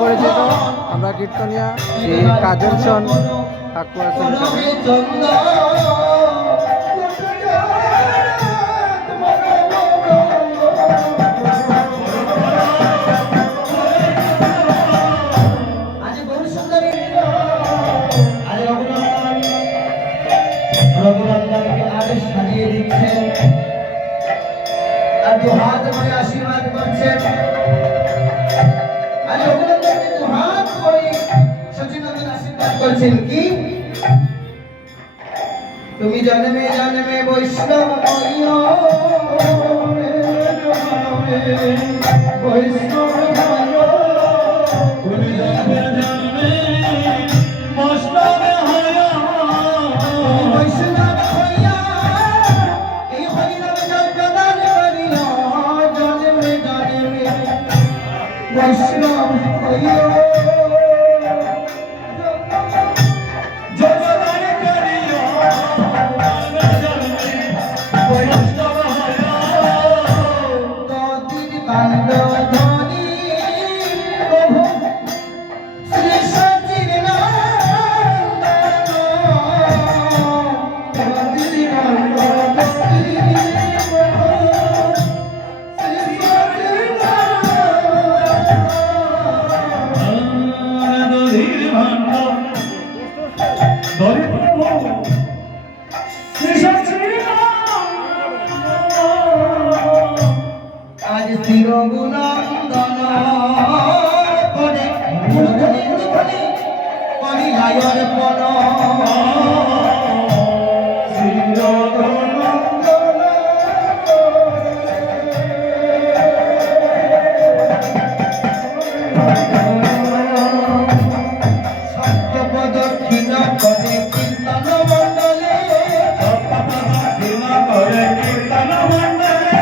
পরিচিত আমরা কীর্তনিয়া শ্রী কাজল সেন ঠাকুর আছেন हाथ में आशीर्वाद करছেন আরে অভিনন্দন কিন্তু হাত করে সচিনন্দন আশীর্বাদ করছেন কি তুমি জন্মে জন্মে বৈষ্ণব হইও বৈষ্ণব হইও তুমি জন্মে জন্মে বৈষ্ণব হইও বৈষ্ণব হইয়া এই হরিনাম জপদান করিও জন্মে জন্মে বৈষ্ণব হইও आज শিরগুণন্দন করে করি লায়র পন সপ্তপদক্ষিণ করে কীর্তন মণ্ডলে সপ্তপদক্ষিণ করে কীর্তন মণ্ডলে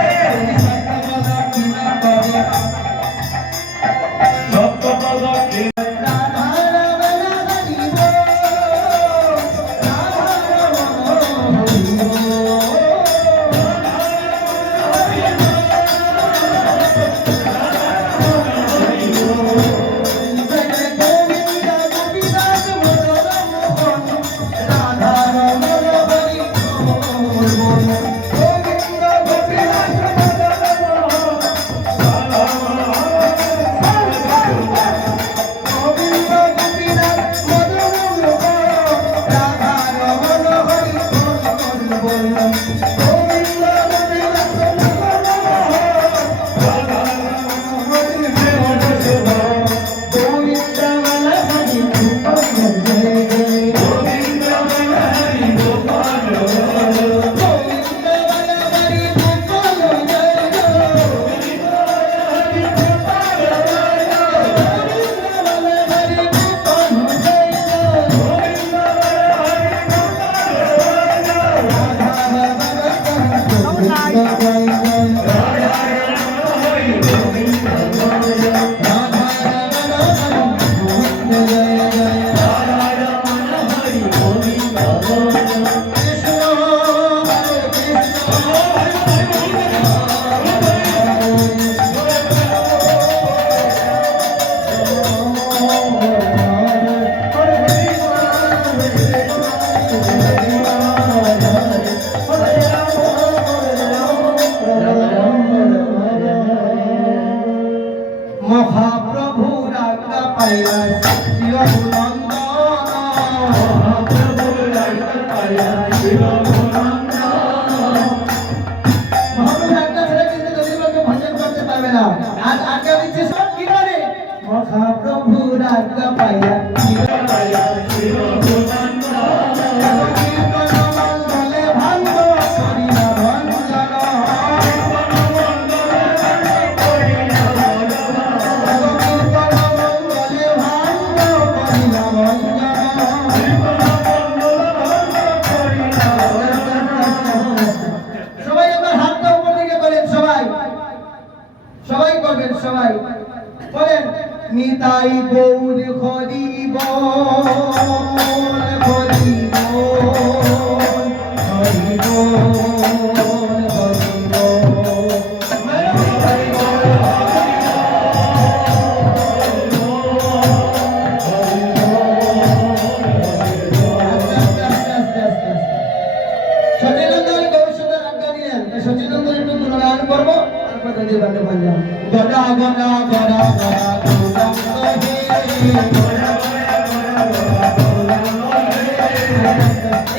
महाप्रभु राजा पाया शिवनंदन महाप्रभु राजा पाया शिवनंदन महाप्रभु राजा ছেড়ে কিন্তু দলিলকে ভজন করতে পারবে না আজ আজ্ঞা দিচ্ছে সব কি করে महाप्रभु রাজা পায়া শিবনন্দন নিতাই গৌর হরি বল হরি বল হরি বল হরি বল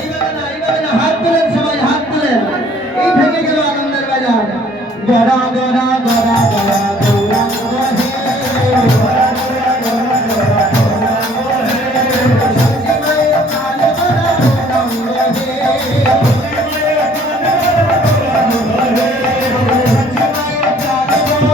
এইভাবে না, হাত তোলেন সবাই, হাত তোলেন। এই ভেঙে গেল আনন্দের বাজার। গড়া গড়া গড়া গড়া গৌরাঙ্গ হে, সচিবায় কাল গড়া গৌরাঙ্গ হে, সচিবায় কাল গড়া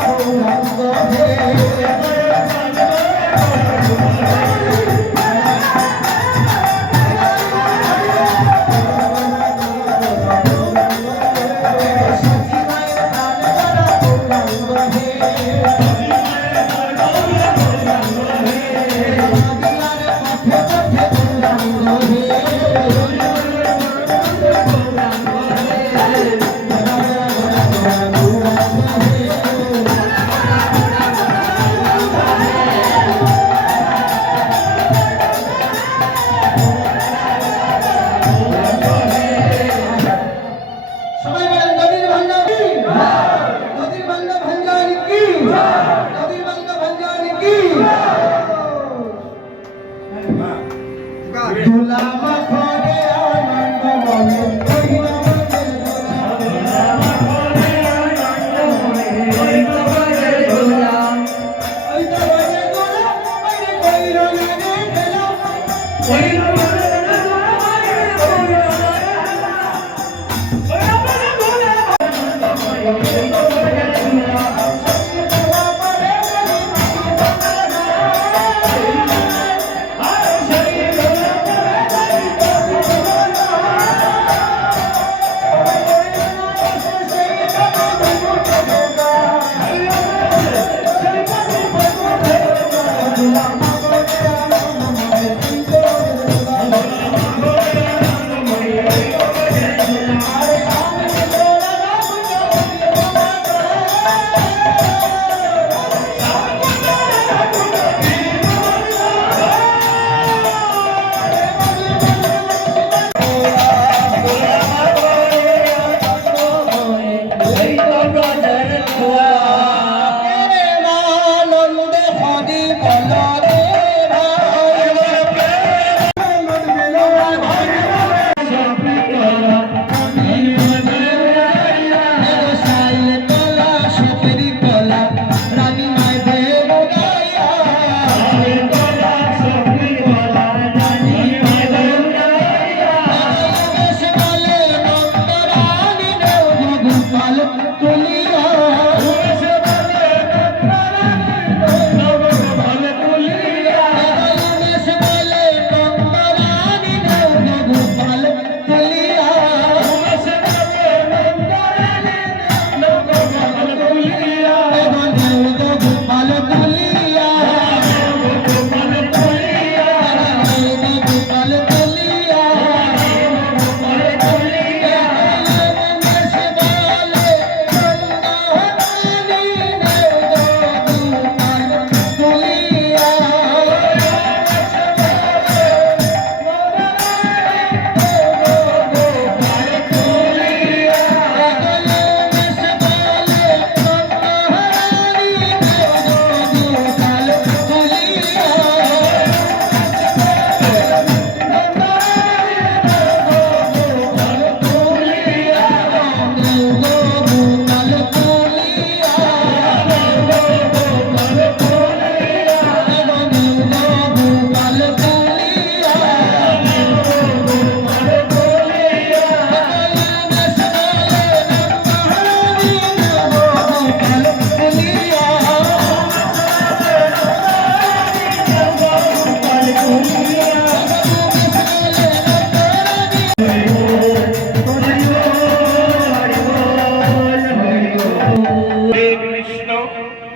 গৌরাঙ্গ হে। সবাই বলেন নদীর ভাঙ্গা কি? নদীর ভাঙ্গা ভাঙ্গানি কি? নদীর ভাঙ্গা ভাঙ্গানি কি? দুলা মাখনে আনন্দ মনে কইরা মনের দোলা। ওই তো বলে দোলা, বাইরে কইরো না রে খেলা।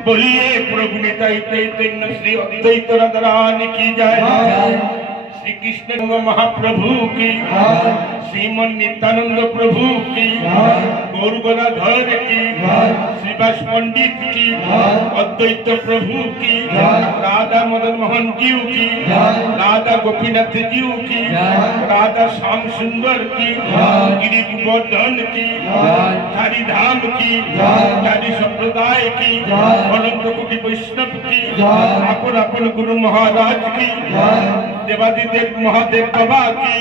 बोलिए प्रभु निताई चैतन्य श्री अद्वैत राधारानी की जय। श्री कृष्ण महाप्रभु की শ্রীমন নিত্যানন্দ প্রভু কি, গৌর গদাধর কি, শ্রীবাস পণ্ডিত কি, অদ্বৈত প্রভু কি, রাধা মদন মোহন জিউ কি, রাধা গোপীনাথ জিউ কি, রাধা শ্যাম সুন্দর কি, গিরি গোবর্ধন কি, চারিধাম কি, চারি সম্প্রদায় কি, অনন্ত কোটি বৈষ্ণব কি, আপন আপন গুরু মহারাজ কি, দেবাদিদেব মহাদেব বাবা কি,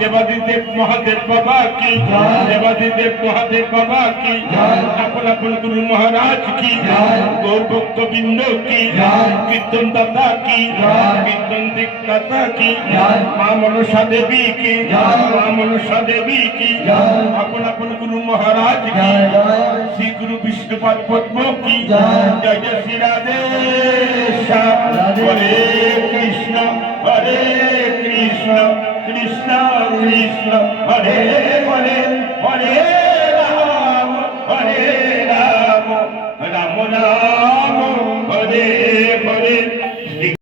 দেবাদিদেব মহাদেব বাবা কি, দেবাদিদেব মহাদেব বাবা কি, আপন আপন গুরু মহারাজ কি, গৌর ভক্তবৃন্দ কি, কীর্তন দাতা কি, কীর্তন দিকদাতা কি, মা মনসা দেবী কি, মা মনসা দেবী কি, আপন আপন গুরু মহারাজ কি, শ্রী গুরু বিষ্ণুপাদ পদ্ম কি, জয় জয় শ্রী রাধে শ্যাম। হরে কৃষ্ণ কৃষ্ণ কৃষ্ণ হরে